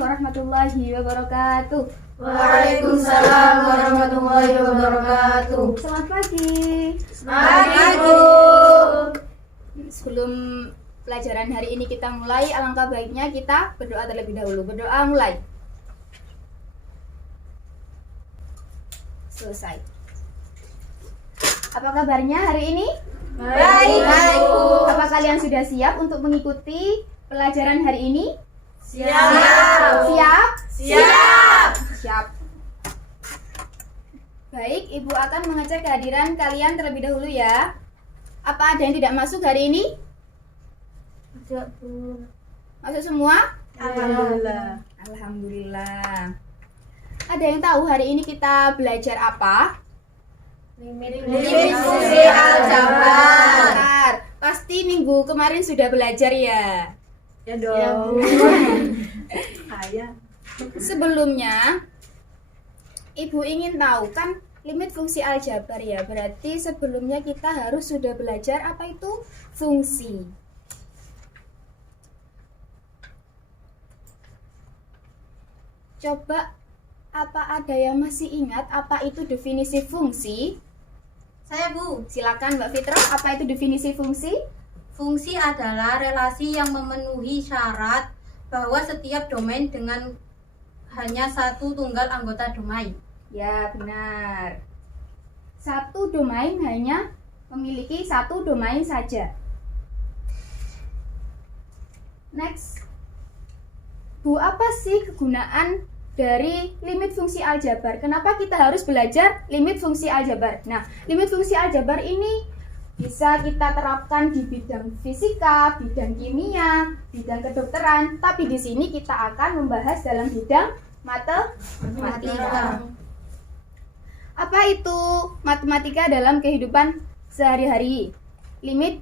warahmatullahi wabarakatuh. Waalaikumsalam warahmatullahi wabarakatuh. Selamat pagi. Pagi, Bu. Sebelum pelajaran hari ini kita mulai, alangkah baiknya kita berdoa terlebih dahulu. Berdoa mulai. Selesai. Apa kabarnya hari ini? Baik, Bu. Apa kalian sudah siap untuk mengikuti pelajaran hari ini? Siap. Siap? Siap. Siap. Baik, Ibu akan mengecek kehadiran kalian terlebih dahulu ya. Apa ada yang tidak masuk hari ini? Tidak, Bu. Masuk semua? Alhamdulillah. Alhamdulillah. Ada yang tahu hari ini kita belajar apa? Limit fungsi aljabar. Bentar, pasti minggu kemarin sudah belajar ya. Ya dong. Ayah. Sebelumnya, Ibu ingin tahu kan limit fungsi aljabar ya. Berarti sebelumnya kita harus sudah belajar apa itu fungsi. Coba, apa ada yang masih ingat apa itu definisi fungsi? Saya, Bu. Silakan Mbak Fitra, apa itu definisi fungsi? Fungsi adalah relasi yang memenuhi syarat bahwa setiap domain dengan hanya satu tunggal anggota domain. Ya, benar. Satu domain hanya memiliki satu domain saja. Next. Bu, apa sih kegunaan dari limit fungsi aljabar? Kenapa kita harus belajar limit fungsi aljabar? Nah, limit fungsi aljabar ini bisa kita terapkan di bidang fisika, bidang kimia, bidang kedokteran, tapi di sini kita akan membahas dalam bidang matematika. Apa itu matematika dalam kehidupan sehari-hari? Limit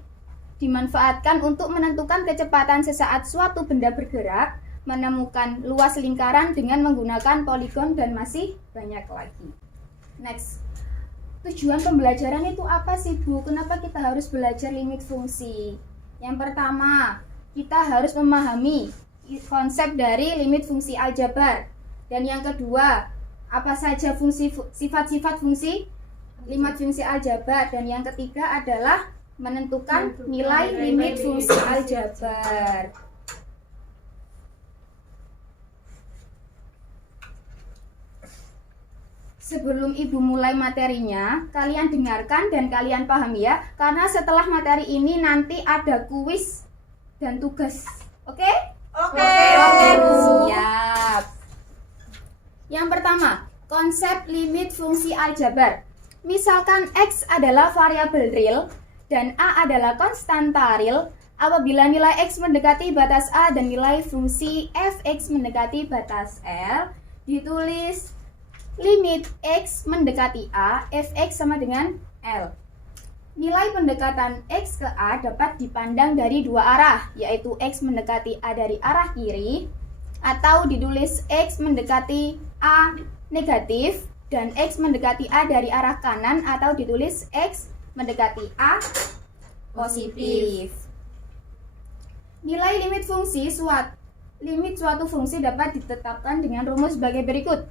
dimanfaatkan untuk menentukan kecepatan sesaat suatu benda bergerak, menemukan luas lingkaran dengan menggunakan poligon dan masih banyak lagi. Next. Tujuan pembelajaran itu apa sih, Bu? Kenapa kita harus belajar limit fungsi? Yang pertama, kita harus memahami konsep dari limit fungsi aljabar. Dan yang kedua, apa saja sifat-sifat fungsi limit fungsi aljabar. Dan yang ketiga adalah menentukan nilai limit fungsi aljabar. Sebelum Ibu mulai materinya, kalian dengarkan dan kalian pahami ya. Karena setelah materi ini nanti ada kuis dan tugas. Oke? Oke, Bu. Siap. Yang pertama, konsep limit fungsi aljabar. Misalkan X adalah variabel real dan A adalah konstanta real. Apabila nilai X mendekati batas A dan nilai fungsi fx mendekati batas L, ditulis limit X mendekati A, fx sama dengan L. Nilai pendekatan X ke A dapat dipandang dari dua arah, yaitu X mendekati A dari arah kiri, atau ditulis X mendekati A negatif, dan X mendekati A dari arah kanan, atau ditulis X mendekati A positif. Nilai limit suatu fungsi dapat ditetapkan dengan rumus sebagai berikut.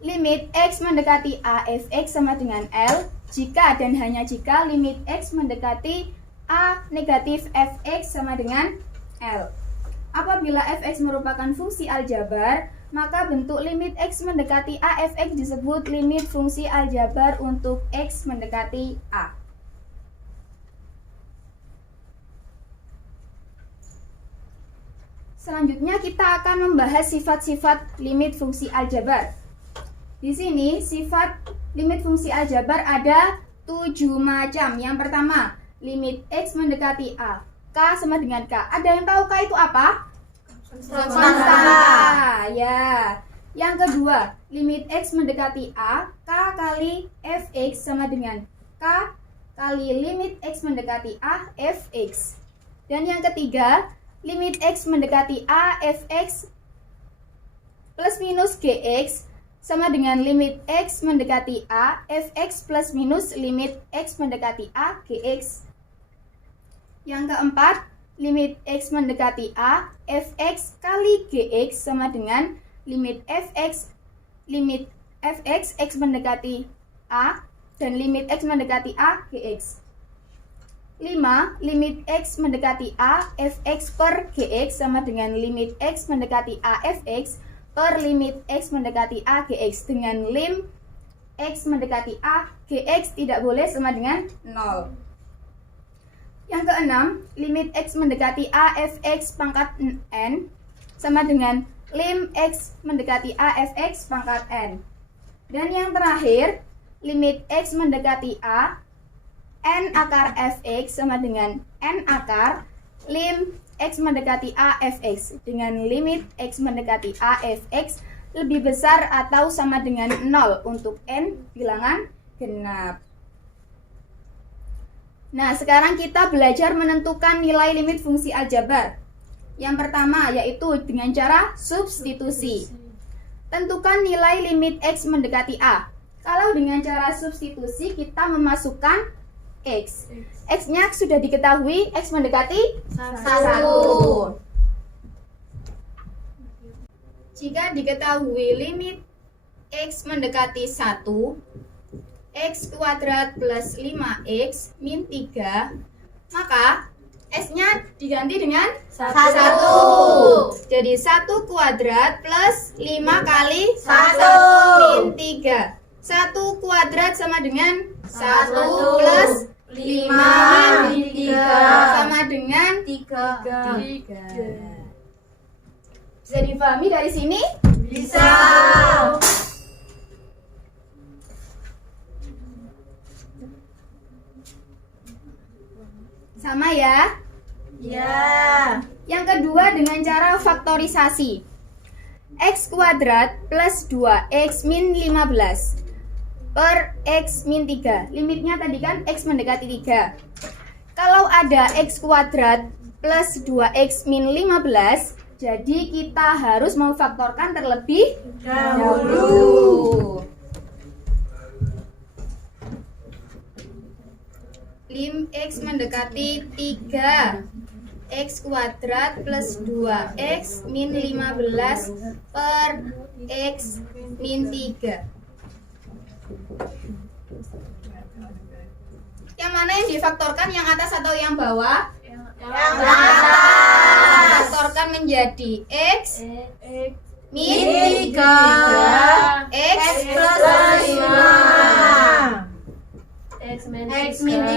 Limit X mendekati A fx sama dengan L jika dan hanya jika limit X mendekati A negatif fx sama dengan L. Apabila fx merupakan fungsi aljabar, maka bentuk limit X mendekati A fx disebut limit fungsi aljabar untuk X mendekati A. Selanjutnya kita akan membahas sifat-sifat limit fungsi aljabar. Di sini sifat limit fungsi aljabar ada 7 macam. Yang pertama, limit X mendekati A. K sama dengan K. Ada yang tahu K itu apa? Konstanta. Ya. Yang kedua, limit X mendekati A. K kali fx sama dengan K kali limit X mendekati A fx. Dan yang ketiga, limit X mendekati A fx plus minus gx sama dengan limit X mendekati A fx plus minus limit X mendekati A gx. Yang keempat, limit x mendekati a, fx kali gx sama dengan limit fx x mendekati a dan limit x mendekati a gx. 5. Limit x mendekati a fx per gx sama dengan limit x mendekati a fx per limit x mendekati a gx dengan lim x mendekati a gx tidak boleh sama dengan 0. Yang keenam, limit x mendekati a fx pangkat n sama dengan lim x mendekati a fx pangkat n. Dan yang terakhir, limit x mendekati a n akar fx sama dengan n akar lim x mendekati a fx dengan limit x mendekati a fx lebih besar atau sama dengan 0 untuk n bilangan genap. Nah, sekarang kita belajar menentukan nilai limit fungsi aljabar. Yang pertama yaitu dengan cara substitusi. Tentukan nilai limit x mendekati a. Kalau dengan cara substitusi kita memasukkan x. X-nya sudah diketahui, x mendekati 1. Jika diketahui limit x mendekati 1, x kuadrat plus 5x min 3, maka s-nya diganti dengan 1. Jadi 1 kuadrat plus 5 kali 1 min 3. 1 kuadrat sama dengan 1 plus 5 min 3 sama dengan 3. Bisa dipahami dari sini? Bisa. Sama ya? Ya. Yang kedua dengan cara faktorisasi. X kuadrat plus 2x min 15 per x min 3. Limitnya tadi kan x mendekati 3. Kalau ada x kuadrat plus 2x min 15, jadi kita harus memfaktorkan terlebih dahulu. Lim x mendekati 3, x kuadrat plus 2x min 15 per x min 3. Yang mana yang difaktorkan, yang atas atau yang bawah? Yang atas. Faktorkan menjadi x min 3 x plus 5 X min 3.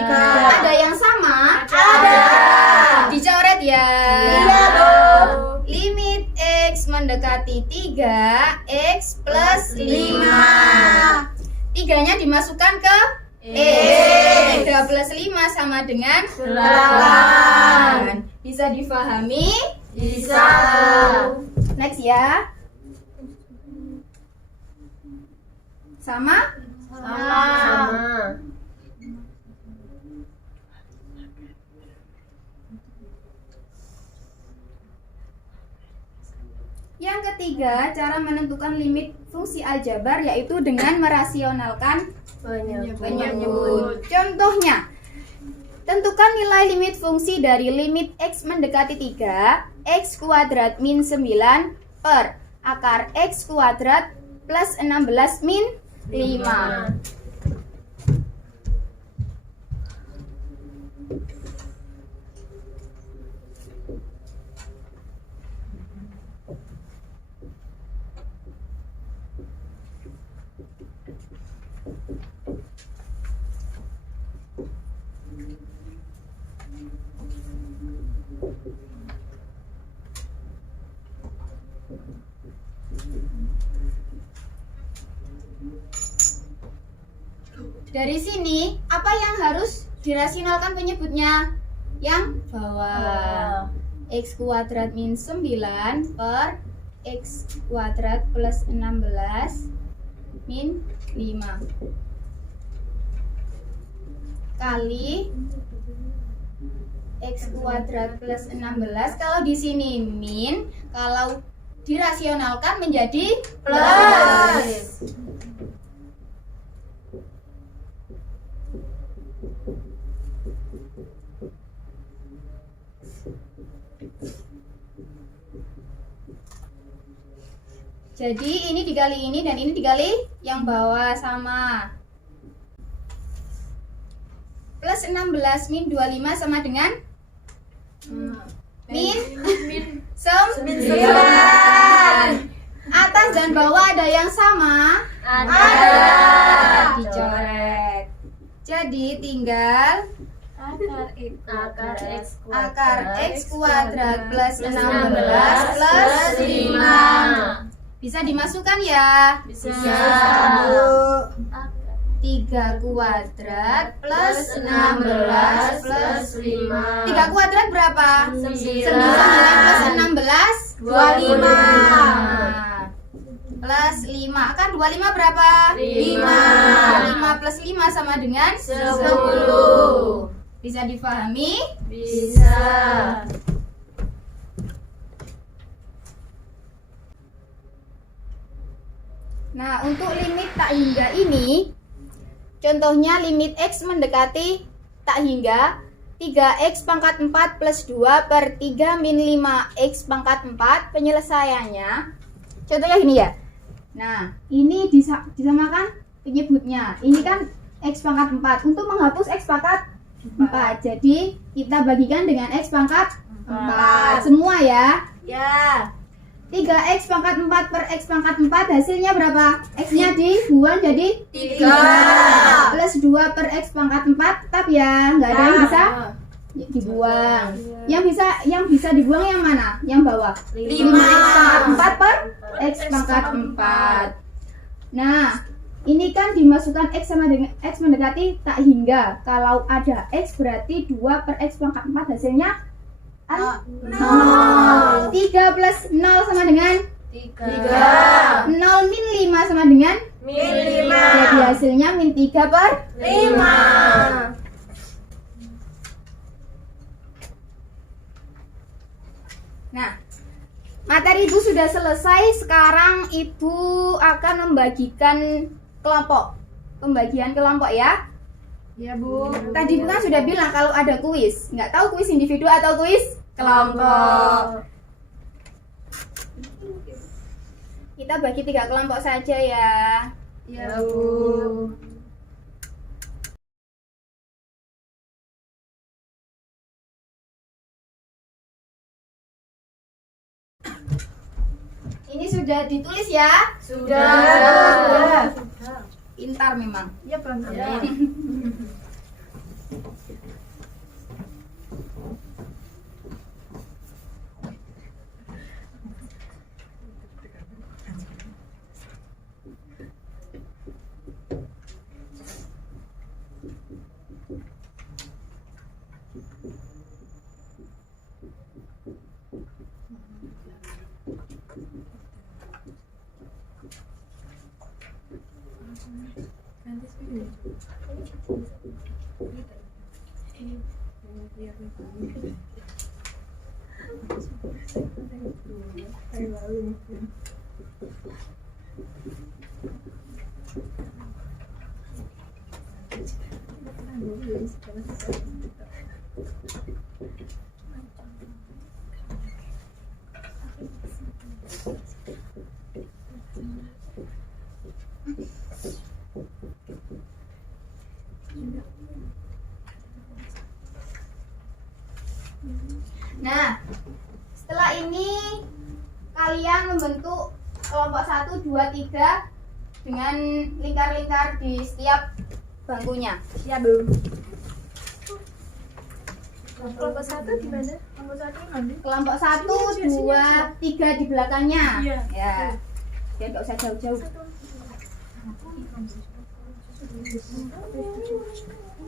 Ada yang sama? Ada. Dicoret ya. Iya dong. Limit x mendekati 3, x plus 5. 3-nya dimasukkan ke x. 3 plus 5 sama dengan 8. Bisa difahami? Bisa. Next ya. Sama? Sama. Yang ketiga, cara menentukan limit fungsi aljabar yaitu dengan merasionalkan penyebut. Contohnya, tentukan nilai limit fungsi dari limit x mendekati 3, x kuadrat min 9 per akar x kuadrat plus 16 min 5. Dari sini, apa yang harus dirasionalkan penyebutnya? Yang bawah. X kuadrat min 9 per X kuadrat plus 16 min 5 kali X kuadrat plus 16. Kalau di sini min, kalau dirasionalkan menjadi plus. Jadi ini dikali ini dan ini dikali yang bawah sama. Plus 16 min 25 sama dengan min 9. Atas dan bawah ada yang sama? Ada. Dicoret. Jadi tinggal akar X kuadrat plus 16 plus 5. Bisa dimasukkan ya? Bisa. 3 kuadrat plus 16 plus 5. 3 kuadrat berapa? 9 plus 16 25 plus 5. Kan 25 berapa? 5 plus 5 sama dengan 10. Bisa difahami? Bisa. Nah, untuk limit tak hingga ini, contohnya limit X mendekati tak hingga 3X pangkat 4 plus 2 per 3 min 5X pangkat 4. Penyelesaiannya, contohnya gini ya. Nah, ini disamakan penyebutnya. Ini kan X pangkat 4. Untuk menghapus X pangkat 4, jadi kita bagikan dengan X pangkat 4. Semua ya. Ya. 3X pangkat 4 per X pangkat 4 hasilnya berapa? X-nya dibuang jadi 3 plus 2 per X pangkat 4 tetap ya, nggak ada yang bisa dibuang. Yang bisa dibuang yang mana? Yang bawah. 5X pangkat 4 per X pangkat 4. Nah, ini kan dimasukkan X sama dengan X mendekati tak hingga. Kalau ada X berarti 2 per X pangkat 4 hasilnya 0. 3 plus 0 sama dengan 0 min 5 sama dengan min 5. Jadi hasilnya min 3 per 5. Nah, materi Ibu sudah selesai. Sekarang Ibu akan membagikan kelompok. Pembagian kelompok ya. Ya, Bu. Tadi Ibu kan sudah bilang kalau ada kuis. Nggak tahu kuis individu atau kuis kelompok. Kita bagi 3 kelompok saja ya. Ya, Bu. Ini sudah ditulis ya? Sudah. Pintar memang. Ya, Bang. Nah, setelah ini kalian membentuk kelompok 1, 2, 3 dengan lingkar-lingkar di setiap bangkunya. Ya, Bu. Kelompok 1 di mana? Kelompok 1 di mana? Kelompok 1, 2, 3 di belakangnya. Iya. Ya. Biar nggak usah jauh-jauh.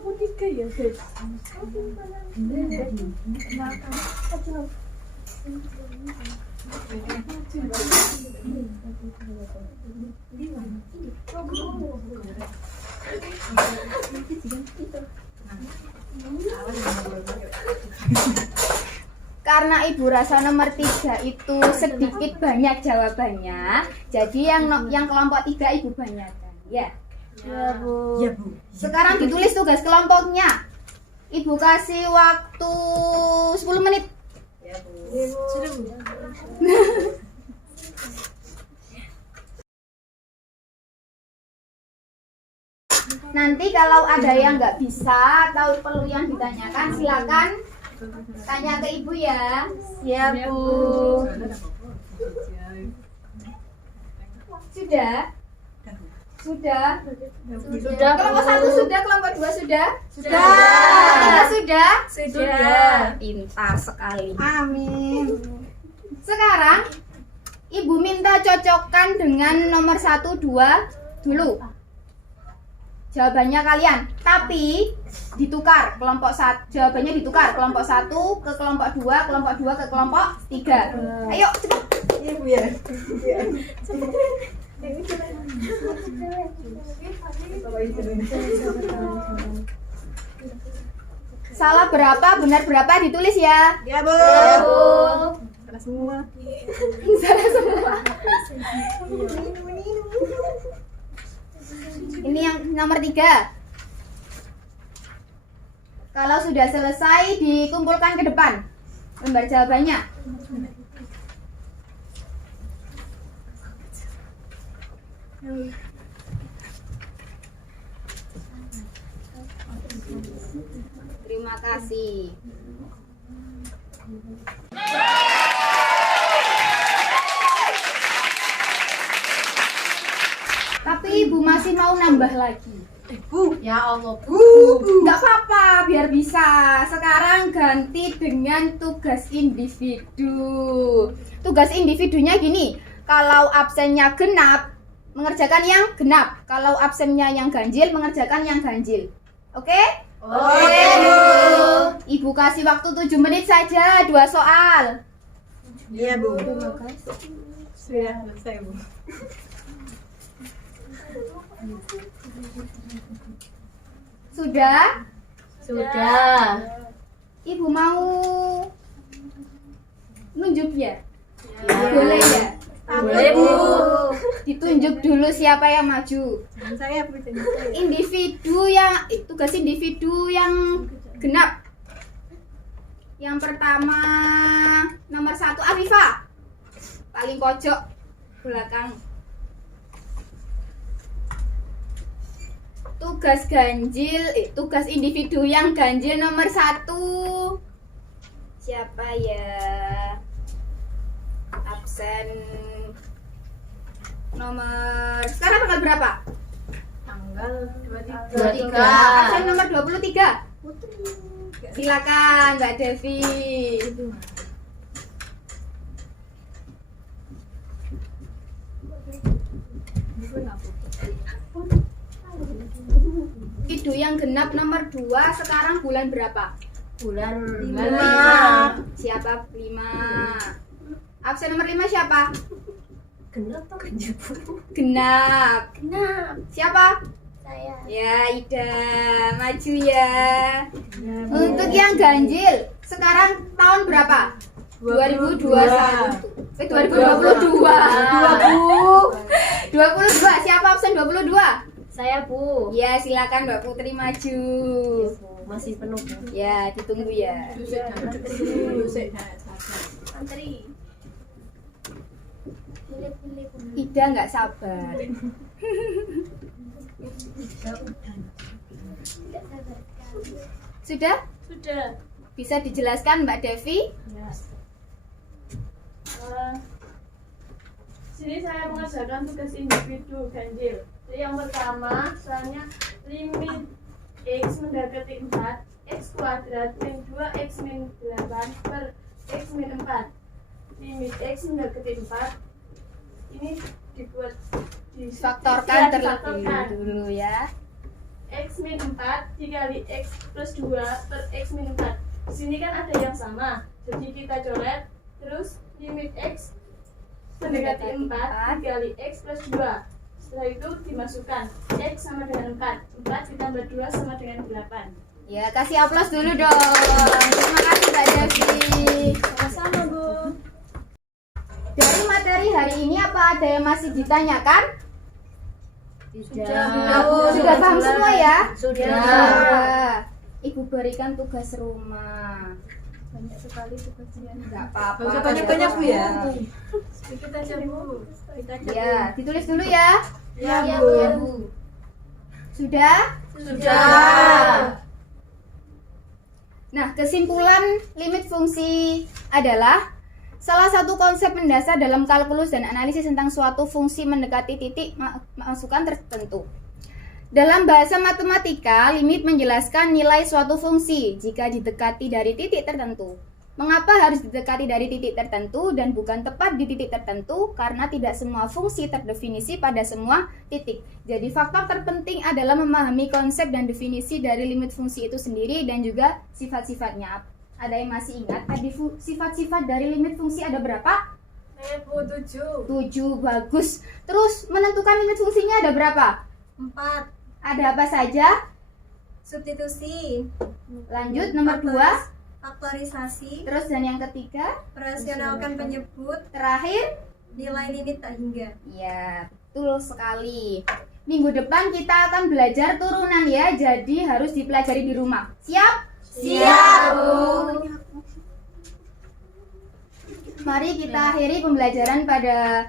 Oh, 3 ya, guys. Karena Ibu rasa nomor 3 itu sedikit banyak jawabannya, jadi yang kelompok 3 Ibu banyakkan. Ya. Ya, Bu. Sekarang ditulis tugas kelompoknya. Ibu kasih waktu 10 menit. Ya, Bu. Sudah, Bu. Nanti kalau ada yang nggak bisa atau perlu yang ditanyakan, silakan tanya ke ibu ya. Ya, Bu. Sudah? Sudah? Sudah, Kelompok Bu. 1 sudah, kelompok 2 sudah? Sudah. Kelompok 3 sudah? Sudah. Pintar sekali. Amin. Sekarang ibu minta cocokkan dengan nomor 1, 2 dulu. Jawabannya kalian, tapi ditukar kelompok 1, jawabannya ditukar kelompok 1 ke kelompok 2, kelompok 2 ke kelompok 3. Ayo cepat. Iya, Bu ya. Salah berapa, benar berapa ditulis ya. Ya, Bu. Semua. Salah semua. Ini yang nomor 3. Kalau sudah selesai dikumpulkan ke depan lembar jawabannya. Terima kasih. Tapi ibu masih mau nambah lagi. Ya Allah, Bu. Nggak apa-apa, biar bisa. Sekarang ganti dengan tugas individu. Tugas individunya gini, kalau absennya genap, mengerjakan yang genap. Kalau absennya yang ganjil, mengerjakan yang ganjil. Oke? Oke, Bu. Ibu kasih waktu 7 menit saja, 2 soal. Iya, Bu. Sudah selesai, Bu. Sudah? Sudah. Ibu mau nunjuk ya? Ya. Boleh ya? Boleh, Bu. Ditunjuk dulu siapa yang maju. Saya, Bu. Individu yang tugas individu yang genap. Yang pertama nomor 1 Afifah, paling pojok belakang. Tugas ganjil, tugas individu yang ganjil nomor 1 siapa ya? Absen nomor sekarang tanggal berapa? Tanggal 23. Absen nomor 23. Silakan Mbak Devi. Individu yang genap nomor 2 sekarang bulan berapa? Bulan 5. Siapa 5? Absen nomor 5 siapa? Genap atau ganjil, Bu? Genap. Genap. Siapa? Saya. Ya, Ida, maju ya. Untuk yang ganjil, sekarang tahun berapa? 2021. 2022. 22. Siapa absen 22? Saya, Bu. Ya, silakan Mbak Putri maju. Masih penuh, Bu. Ya, ditunggu ya. Antri. Ida nggak sabar. Sudah? Sudah. Bisa dijelaskan Mbak Devi? Ya. Sini saya mengerjakan tugas individu ganjil. Jadi yang pertama, soalnya limit x mendekati 4, x kuadrat min 2x min 8 per x min 4. Limit x mendekati 4 ini dibuat Faktorkan terlebih difaktorkan. dulu ya. X min 4 dikali X plus 2 per X min 4. Di sini kan ada yang sama, jadi kita coret. Terus limit X mendekati 4 dikali X plus 2. Setelah itu dimasukkan X sama dengan 4. 4 ditambah 2 sama dengan 8. Ya, kasih aplaus dulu dong. Terima kasih Mbak Devi. Sama-sama, Bu. Dari materi hari ini apa ada yang masih ditanyakan? Sudah. Sudah paham semua ya? Sudah. Ya. Ibu berikan tugas rumah. Banyak sekali tugasnya. Enggak apa-apa. Nggak usah banyak-banyak, Bu, ya. Sedikit aja Bu. Kita Ya, ditulis dulu ya. Ya, Ya, Bu. Bu. Sudah? Sudah. Nah, kesimpulan limit fungsi adalah salah satu konsep mendasar dalam kalkulus dan analisis tentang suatu fungsi mendekati titik masukan tertentu. Dalam bahasa matematika, limit menjelaskan nilai suatu fungsi jika didekati dari titik tertentu. Mengapa harus didekati dari titik tertentu dan bukan tepat di titik tertentu? Karena tidak semua fungsi terdefinisi pada semua titik. Jadi faktor terpenting adalah memahami konsep dan definisi dari limit fungsi itu sendiri dan juga sifat-sifatnya. Ada yang masih ingat tadi sifat-sifat dari limit fungsi ada berapa? Saya Bu 7. 7, bagus. Terus menentukan limit fungsinya ada berapa? 4. Ada apa saja? Substitusi, Lanjut, nomor 2. faktorisasi, Terus dan yang ketiga? merasionalkan penyebut, Terakhir? nilai limit tak hingga. Ya, betul sekali. Minggu depan kita akan belajar turunan ya, jadi harus dipelajari di rumah. Siap? Siap, Bu. Mari kita akhiri pembelajaran pada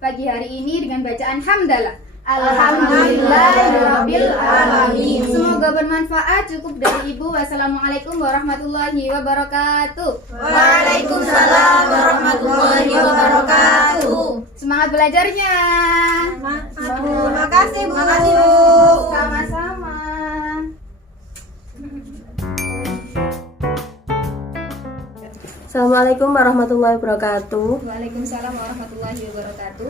pagi hari ini dengan bacaan hamdalah. Alhamdulillahirabbil alamin. Semoga bermanfaat. Cukup dari Ibu. Wassalamualaikum warahmatullahi wabarakatuh. Waalaikumsalam warahmatullahi wabarakatuh. Semangat belajarnya. Terima kasih, Bu. Sama-sama. Assalamualaikum warahmatullahi wabarakatuh. Waalaikumsalam warahmatullahi wabarakatuh.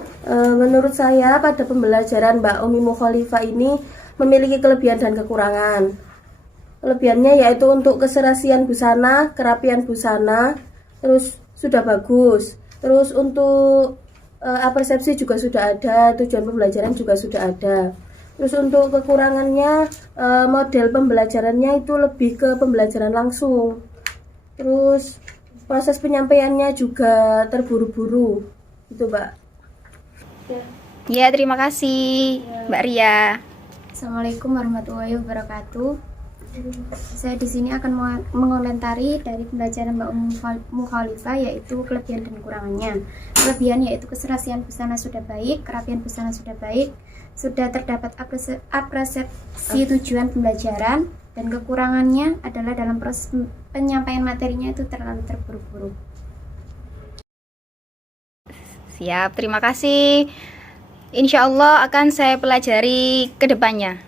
Menurut saya pada pembelajaran Mbak Umi Mukhalifah ini memiliki kelebihan dan kekurangan. Kelebihannya yaitu untuk keserasian busana, kerapian busana, terus sudah bagus. Terus untuk persepsi juga sudah ada, tujuan pembelajaran juga sudah ada. Terus untuk kekurangannya model pembelajarannya itu lebih ke pembelajaran langsung. Terus proses penyampaiannya juga terburu-buru, gitu Mbak. Ya, terima kasih Mbak Ria. Assalamualaikum warahmatullahi wabarakatuh. Saya di sini akan mengomentari dari pembelajaran Mbak Mukhalifah yaitu kelebihan dan kekurangannya. Kelebihan yaitu keserasian busana sudah baik, kerapian busana sudah baik, sudah terdapat apresiasi tujuan pembelajaran, dan kekurangannya adalah dalam proses penyampaian materinya itu terlalu terburu-buru. Siap, terima kasih. Insya Allah akan saya pelajari ke depannya.